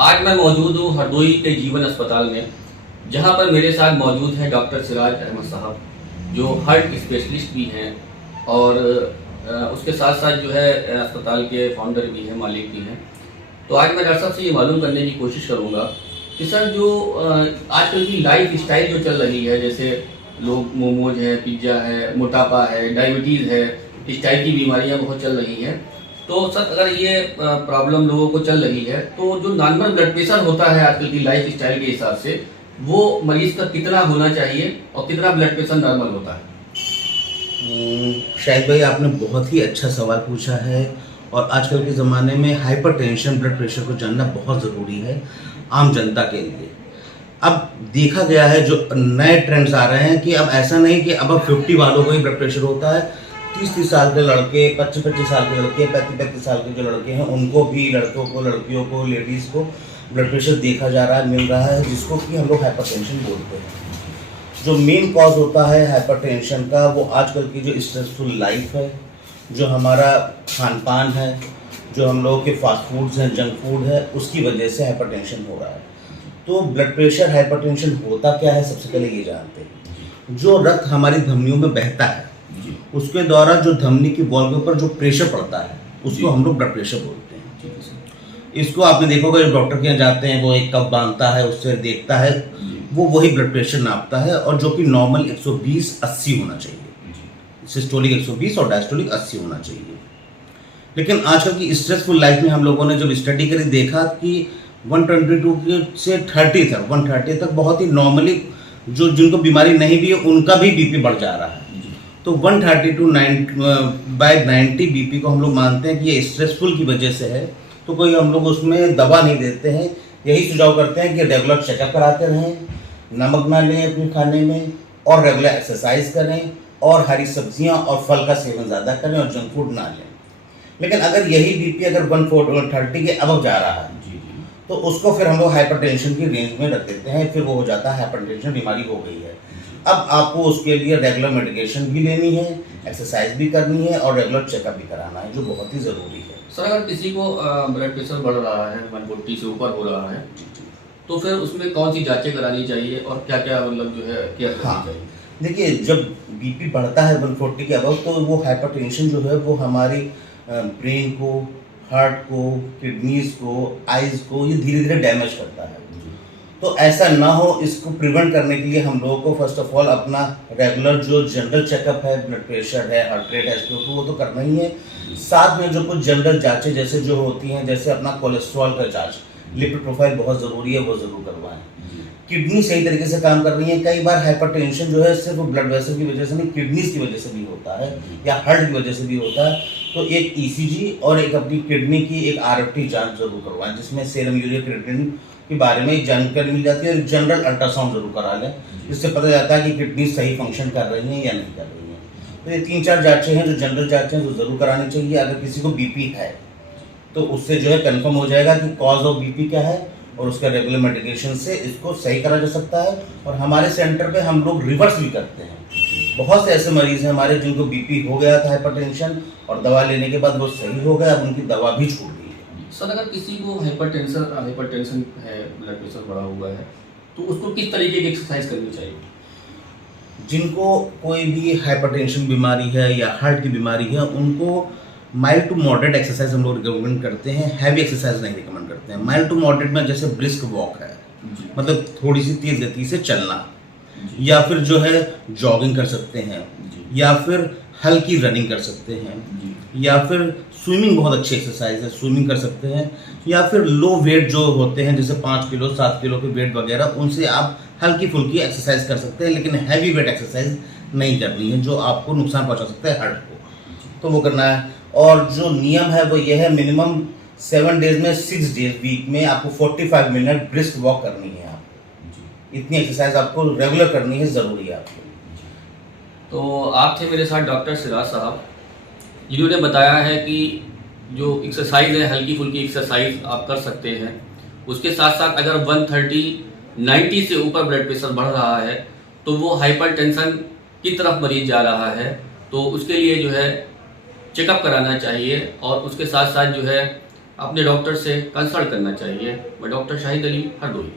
आज मैं मौजूद हूँ हरदोई के जीवन अस्पताल में, जहाँ पर मेरे साथ मौजूद हैं डॉक्टर सिराज अहमद साहब, जो हार्ट स्पेशलिस्ट भी हैं और उसके साथ साथ जो है अस्पताल के फाउंडर भी हैं, मालिक भी हैं। तो आज मैं डॉक्टर साहब से ये मालूम करने की कोशिश करूँगा कि सर जो आजकल की लाइफ स्टाइल जो चल रही है, जैसे लोग मोमोज है, पिज्ज़ा है, मोटापा है, डायबिटीज़ है, इस टाइप की बीमारियाँ बहुत चल रही हैं। तो सर अगर ये प्रॉब्लम लोगों को चल रही है तो जो नॉर्मल ब्लड प्रेशर होता है आजकल की लाइफ स्टाइल के हिसाब से, वो मरीज का कितना होना चाहिए और कितना ब्लड प्रेशर नॉर्मल होता है? शाहिद भाई, आपने बहुत ही अच्छा सवाल पूछा है। और आजकल के ज़माने में हाइपरटेंशन, ब्लड प्रेशर को जानना बहुत ज़रूरी है आम जनता के लिए। अब देखा गया है जो नए ट्रेंड्स आ रहे हैं कि अब ऐसा नहीं कि अब 50 वालों को ही ब्लड प्रेशर होता है। 30-30 साल के लड़के, 25-25 साल के लड़के, 35-35 साल के जो लड़के हैं उनको भी, लड़कों को, लड़कियों को, लेडीज़ को ब्लड प्रेशर देखा जा रहा है, मिल रहा है, जिसको कि हम लोग हाइपरटेंशन बोलते हैं। जो मेन कॉज होता है हाइपरटेंशन का, वो आजकल की जो स्ट्रेसफुल लाइफ है, जो हमारा खान पान है, जो हम लोगों के फास्ट फूड्स हैं, जंक फूड है, उसकी वजह से हाइपरटेंशन हो रहा है। तो ब्लड प्रेशर, हाइपरटेंशन होता क्या है, सबसे पहले ये जानते हैं। जो रक्त हमारी धमनियों में बहता है, उसके द्वारा जो धमनी की वॉल के ऊपर जो प्रेशर पड़ता है, उसको हम लोग ब्लड प्रेशर बोलते हैं। इसको आपने देखा होगा, जो डॉक्टर के यहाँ जाते हैं वो एक कप बांधता है, उससे देखता है, वो वही ब्लड प्रेशर नापता है, और जो कि नॉर्मल 120/80 होना चाहिए। सिस्टोलिक 120 और डायस्टोलिक 80 होना चाहिए। लेकिन आजकल की स्ट्रेसफुल लाइफ में हम लोगों ने जब स्टडी करी, देखा कि 122 से 30 तक, 130 तक बहुत ही नॉर्मली, जो जिनको बीमारी नहीं भी है उनका भी बीपी बढ़ जा रहा है। तो 130/90 बीपी को हम लोग मानते हैं कि ये स्ट्रेसफुल की वजह से है। तो कोई हम लोग उसमें दवा नहीं देते हैं, यही सुझाव करते हैं कि रेगुलर चेकअप कराते रहें, नमक ना लें अपने खाने में, और रेगुलर एक्सरसाइज करें, और हरी सब्जियां और फल का सेवन ज़्यादा करें, और जंक फूड ना लें। लेकिन अगर यही बीपी अगर 130 के अबव जा रहा है, तो उसको फिर हम लोग हाइपरटेंशन की रेंज में रख देते हैं, फिर वो हो जाता है हाइपरटेंशन बीमारी हो गई है। अब आपको उसके लिए रेगुलर मेडिकेशन भी लेनी है, एक्सरसाइज भी करनी है, और रेगुलर चेकअप भी कराना है, जो बहुत ही ज़रूरी है। सर अगर किसी को ब्लड प्रेशर बढ़ रहा है, 140 से ऊपर हो रहा है, तो फिर उसमें कौन सी जांचें करानी चाहिए और क्या क्या मतलब जो है केयर करनी चाहिए? देखिए, जब बीपी बढ़ता है 140 के अबव, तो वो हाइपरटेंशन जो है वो हमारी ब्रेन को, हार्ट को, किडनीज को, आइज़ को ये धीरे धीरे डैमेज करता है। तो ऐसा ना हो, इसको प्रिवेंट करने के लिए हम लोगों को फर्स्ट ऑफ ऑल अपना रेगुलर जो जनरल चेकअप है, ब्लड प्रेशर है, हार्ट रेट है, SpO2, वो तो करना ही है। साथ में जो कुछ जनरल जांचें जैसे जो होती हैं, जैसे अपना कोलेस्ट्रॉल का जांच, लिपिड प्रोफाइल बहुत ज़रूरी है, वो ज़रूर करवाएं। किडनी सही तरीके से काम कर रही है। कई बार हाइपरटेंशन जो है सिर्फ ब्लड वेसल की वजह से नहीं, किडनीज की वजह से भी होता है, या हार्ट की वजह से भी होता है। तो एक ECG और एक अपनी किडनी की एक RFT जांच जरूर करवाएं, जिसमें सेरम यूरिया क्रिएटिनिन के बारे में जानकारी मिल जाती है, और जनरल अल्ट्रासाउंड जरूर करा लें, जिससे पता जाता है कि किडनी सही फंक्शन कर रही हैं या नहीं कर रही हैं। तो ये 3-4 जांचें हैं जो जनरल जांचें हैं, जो जरूर करानी चाहिए। अगर किसी को बीपी है तो उससे जो है कंफर्म हो जाएगा कि कॉज ऑफ बीपी क्या है, और उसका रेगुलर मेडिकेशन से इसको सही करा जा सकता है। और हमारे सेंटर पे हम लोग रिवर्स भी करते हैं। बहुत से ऐसे मरीज हैं हमारे जिनको बीपी हो गया था, हाइपरटेंशन, और दवा लेने के बाद वो सही हो गया, अब उनकी दवा भी छूट गई है। सर अगर किसी को हाइपरटेंशन है, ब्लड प्रेशर बढ़ा हुआ है, तो उसको किस तरीके की एक्सरसाइज करनी चाहिए? जिनको कोई भी हाइपरटेंशन बीमारी है या हार्ट की बीमारी है, उनको माइल्ड टू मॉडरेट एक्सरसाइज हम लोग रिकमेंड करते हैं, हैवी एक्सरसाइज नहीं रिकमेंड करते हैं। माइल्ड टू मॉडरेट में जैसे ब्रिस्क वॉक है, मतलब थोड़ी सी तेज गति से चलना, या फिर जो है जॉगिंग कर सकते हैं, या फिर हल्की रनिंग कर सकते हैं, या फिर स्विमिंग बहुत अच्छी एक्सरसाइज है, स्विमिंग कर सकते हैं, या फिर लो वेट जो होते हैं जैसे 5 किलो 7 किलो के वेट वगैरह, उनसे आप हल्की फुल्की एक्सरसाइज कर सकते हैं। लेकिन हैवी वेट एक्सरसाइज नहीं करनी है, जो आपको नुकसान पहुंचा सकता है हार्ट को, तो वो करना है। और जो नियम है वो ये है, मिनिमम 7 डेज में 6 डेज वीक में आपको 45 मिनट ब्रिस्क वॉक करनी है। आपको इतनी एक्सरसाइज आपको रेगुलर करनी है, ज़रूरी है आपको। तो आप थे मेरे साथ डॉक्टर सिराज साहब, जिन्होंने बताया है कि जो एक्सरसाइज है, हल्की फुल्की एक्सरसाइज आप कर सकते हैं। उसके साथ साथ अगर 130/90 से ऊपर ब्लड प्रेशर बढ़ रहा है तो वो हाइपरटेंशन की तरफ मरीज जा रहा है, तो उसके लिए जो है चेकअप कराना चाहिए। और उसके साथ साथ जो है अपने डॉक्टर से कंसल्ट करना चाहिए। मैं डॉक्टर शाहिद अली, हरदोई।